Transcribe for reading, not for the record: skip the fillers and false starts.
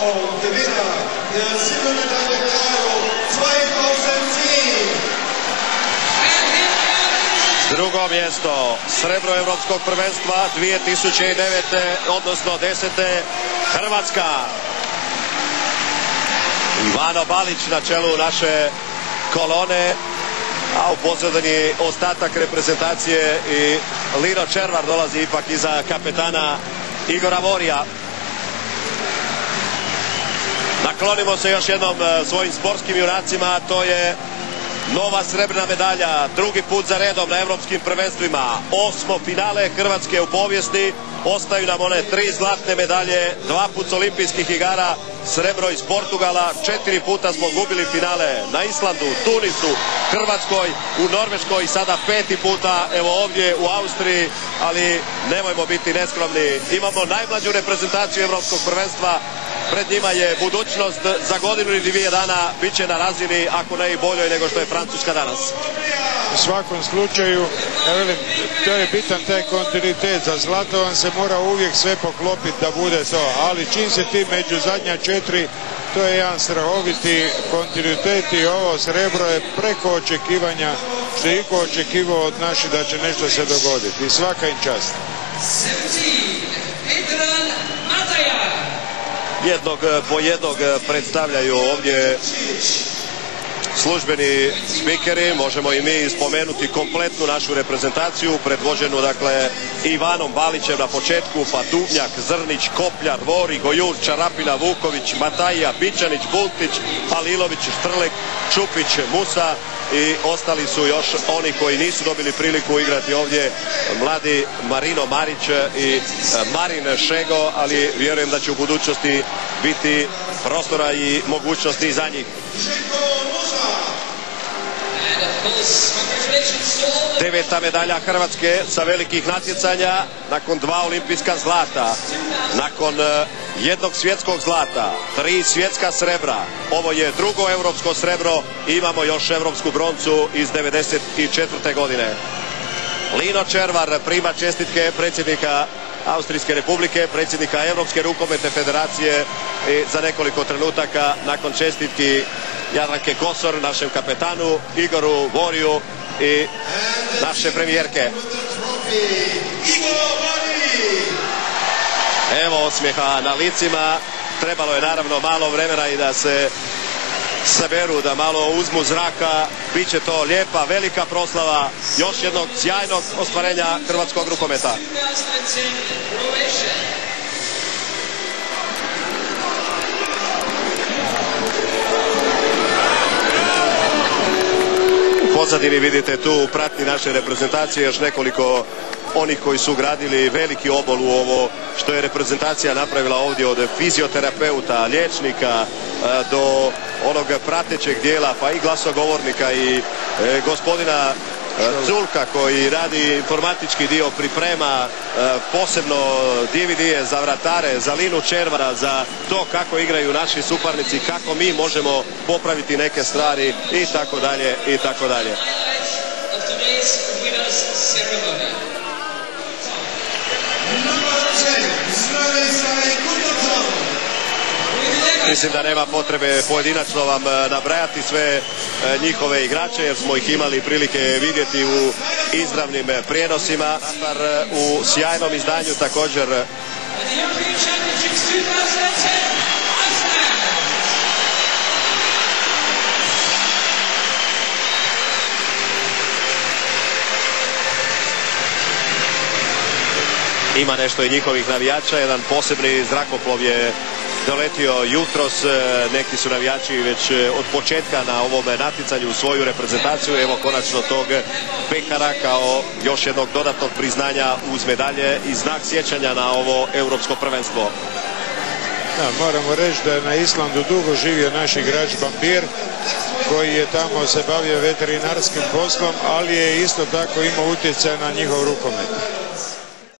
und Gewinner der Silbermedaille in Rio 2010. Drugo mjesto, srebro Evropskog prvenstva 2009. odnosno 10. Hrvatska. Ivano Balić na čelu naše kolone, a u pozadini ostatak reprezentacije i Lino Červar dolazi ipak iza kapetana Igora Vorija. Naklonimo se još jednom svojim sportskim junacima, a to je nova srebrna medalja, drugi put za redom na evropskim prvenstvima, 8. finale Hrvatske u povijesti, ostaju nam one 3 zlatne medalje, 2 put s olimpijskih igara, srebro iz Portugala, 4 puta smo gubili finale na Islandu, Tunisu, Hrvatskoj, u Norveškoj i sada 5. puta evo ovdje u Austriji, ali nemojmo biti neskromni, imamo najmlađu reprezentaciju evropskog prvenstva. Pred njima je budućnost, za godinu ili 2 dana bit će na razini, ako ne i boljoj nego što je Francuska danas. U svakom slučaju, to je bitan taj kontinuitet. Za zlato vam se mora uvijek sve poklopiti da bude to, ali čim se ti među zadnja 4, to je jedan strahoviti kontinuitet i ovo srebro je preko očekivanja, što je iko očekivao od naših da će nešto se dogoditi. I svaka im čast. Jednog po jednog predstavljaju ovdje službeni spikeri, možemo i mi spomenuti kompletnu našu reprezentaciju, predvođenu dakle Ivanom Balićem na početku, pa Duvnjak, Zrnić, Kopljar, Vori, Gojur, Čarapina, Vuković, Matajija, Bičanić, Bultić, Halilović, Štrlek, Čupić, Musa i ostali su još oni koji nisu dobili priliku igrati ovdje, mladi Marino Marić i Marin Šego, ali vjerujem da će u budućnosti biti prostora i mogućnosti i za njih. 9. medalja Hrvatske sa velikih natjecanja, nakon 2 olimpijska zlata, nakon 1 svjetskog zlata, 3 svjetska srebra, ovo je drugo europsko srebro i imamo još evropsku broncu iz 1994. godine. Lino Červar prima čestitke predsjednika Austrijske republike, predsjednika Europske rukometne federacije i za nekoliko trenutaka nakon čestitki Jadranke Kosor, našem kapetanu Igoru Voriju i naše premijerke. Evo osmijeha na licima, trebalo je naravno malo vremena i da se saberu, da malo uzmu zraka, bit će to lijepa, velika proslava još jednog sjajnog ostvarenja hrvatskog rukometa. U pozadini vidite tu pratnji naše reprezentacije još nekoliko onih koji su gradili veliki obol u ovo što je reprezentacija napravila ovdje, od fizioterapeuta, liječnika do onog pratećeg dijela, pa i glasogovornika i gospodina Culka koji radi informatički dio, priprema posebno DVD-e za vratare, za Linu Červara, za to kako igraju naši suparnici, kako mi možemo popraviti neke stvari i tako dalje i tako dalje. Mislim da nema potrebe pojedinačno vam nabrajati sve njihove igrače jer smo ih imali prilike vidjeti u izravnim prijenosima. U sjajnom izdanju također ima nešto i njihovih navijača. Jedan posebni zrakoplov je doletio jutros, neki su navijači već od početka na ovom natjecanju u svoju reprezentaciju. Evo konačno tog pehara kao još jednog dodatnog priznanja uz medalje i znak sjećanja na ovo europsko prvenstvo. Da, moramo reći da je na Islandu dugo živio naš igrač Bambir, koji je tamo se bavio veterinarskim poslom, ali je isto tako imao utjecaj na njihov rukomet.